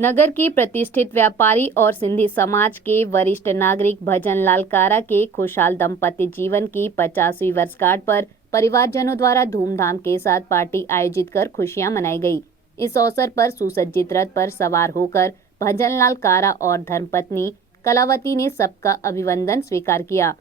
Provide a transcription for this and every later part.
नगर के प्रतिष्ठित व्यापारी और सिंधी समाज के वरिष्ठ नागरिक भजनलाल कारा के खुशहाल दंपत्ति जीवन की 50वीं वर्षगांठ पर परिवारजनों द्वारा धूमधाम के साथ पार्टी आयोजित कर खुशियां मनाई गई। इस अवसर पर सुसज्जित रथ पर सवार होकर भजनलाल कारा और धर्मपत्नी कलावती ने सबका अभिवंदन स्वीकार किया।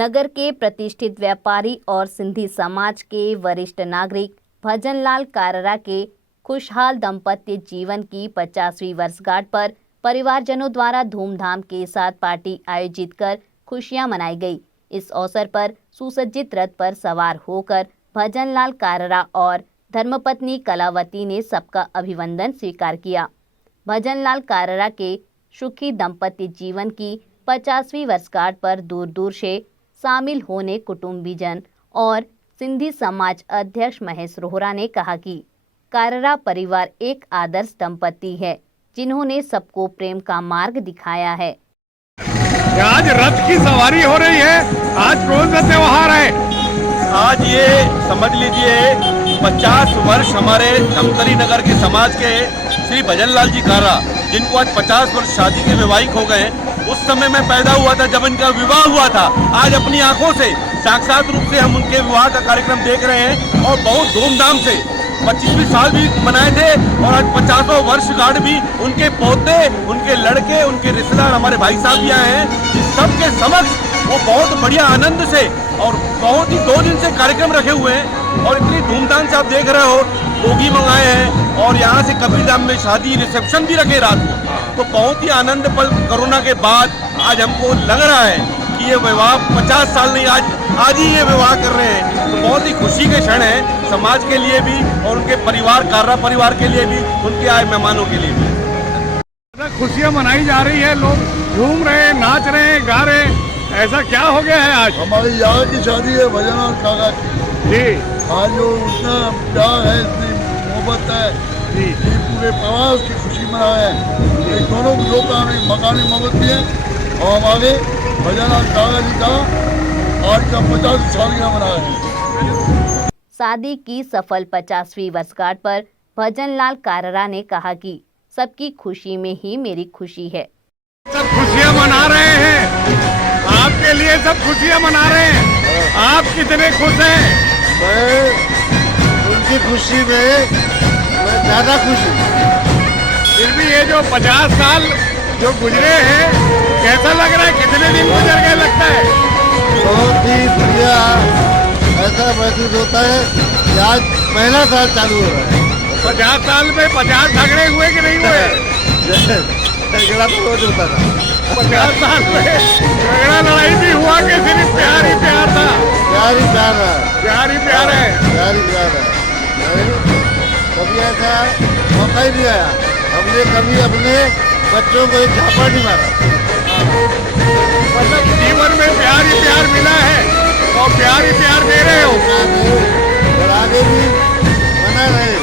नगर के प्रतिष्ठित व्यापारी और सिंधी समाज के वरिष्ठ नागरिक भजनलाल काररा के खुशहाल दाम्पत्य जीवन की 50वीं वर्षगांठ पर परिवारजनों द्वारा धूमधाम के साथ पार्टी आयोजित कर खुशियां मनाई गई। इस अवसर पर सुसज्जित रथ पर सवार होकर भजनलाल काररा और धर्मपत्नी कलावती ने सबका अभिवंदन स्वीकार किया। भजनलाल काररा के सुखी दाम्पत्य जीवन की 50वीं वर्षगांठ पर दूर दूर से शामिल होने कुटुंबीजन और सिंधी समाज अध्यक्ष महेश रोहरा ने कहा कि काररा परिवार एक आदर्श दंपति है जिन्होंने सबको प्रेम का मार्ग दिखाया है। आज रथ की सवारी हो रही है। आज कौन सा त्योहार है? आज ये समझ लीजिए 50 वर्ष हमारे धमतरी नगर के समाज के श्री भजनलाल जी कारा, जिनको आज 50 वर्ष शादी के वैवाहिक हो गए। उस समय मैं पैदा हुआ था जब इनका विवाह हुआ था। आज अपनी आंखों से साक्षात रूप से हम उनके विवाह का कार्यक्रम देख रहे हैं और बहुत धूमधाम से 25वीं साल भी मनाए थे और आज 50वां वर्षगांठ भी। उनके पोते, उनके लड़के, उनके रिश्तेदार, हमारे भाई साहब भी आए हैं। इस सबके समक्ष वो बहुत बढ़िया आनंद से और बहुत ही 2 दिन से कार्यक्रम रखे हुए हैं और इतनी धूमधाम से आप देख रहे हो। बोगी मंगाए हैं और यहाँ से कबीरधाम में शादी रिसेप्शन भी रखे रात को। तो बहुत ही आनंद पल कोरोना के बाद आज हमको लग रहा है कि ये विवाह 50 साल नहीं, आज ही ये विवाह कर रहे हैं। तो बहुत ही खुशी के क्षण है समाज के लिए भी और उनके परिवार, काररा परिवार के लिए भी, उनके आए मेहमानों के लिए भी। खुशियाँ मनाई जा रही है, लोग झूम रहे हैं, नाच रहे हैं, गा रहे हैं। ऐसा क्या हो गया है आज? हमारी यहाँ की शादी है भजनलाल काका की जी। आज जो इतना प्यार है, इतनी मोहब्बत है जी, ये पूरे परिवार की खुशी मना है। ये दोनों लोग का हमें मकानी मोहब्बत भी है और हमारे भजनलाल काका जी का आज का 50 साल का मना है। शादी की सफल 50वीं वर्षगांठ पर भजनलाल काररा ने कहा कि सबकी खुशी में ही मेरी खुशी है। सब खुशियाँ मना रहे हैं, आपके लिए सब खुशियाँ मना रहे हैं। आप कितने खुश हैं? मैं उनकी खुशी में मैं ज़्यादा खुश हूँ। फिर भी ये जो 50 साल जो गुजरे हैं, कैसा लग रहा है? कितने दिन गुजर गए लगता है? बहुत ही बढ़िया ऐसा महसूस होता है कि आज पहला साल चालू हो रहा है। 50 साल में 50 झगड़े हुए कि नहीं हुए? झगड़ा तो रोज होता था। 50 साल में झगड़ा लड़ाई भी हुआ कि सिर्फ प्यार ही प्यार था? प्यार ही प्यार है, प्यार ही प्यार है। प्यार ही प्यार है। कभी ऐसा मौका ही नहीं आया, हमने कभी अपने बच्चों को एक झापड़ नहीं मारा। मतलब जीवन में प्यार ही प्यार मिला है और प्यार ही प्यार दे रहे हो और आगे भी बना रहे।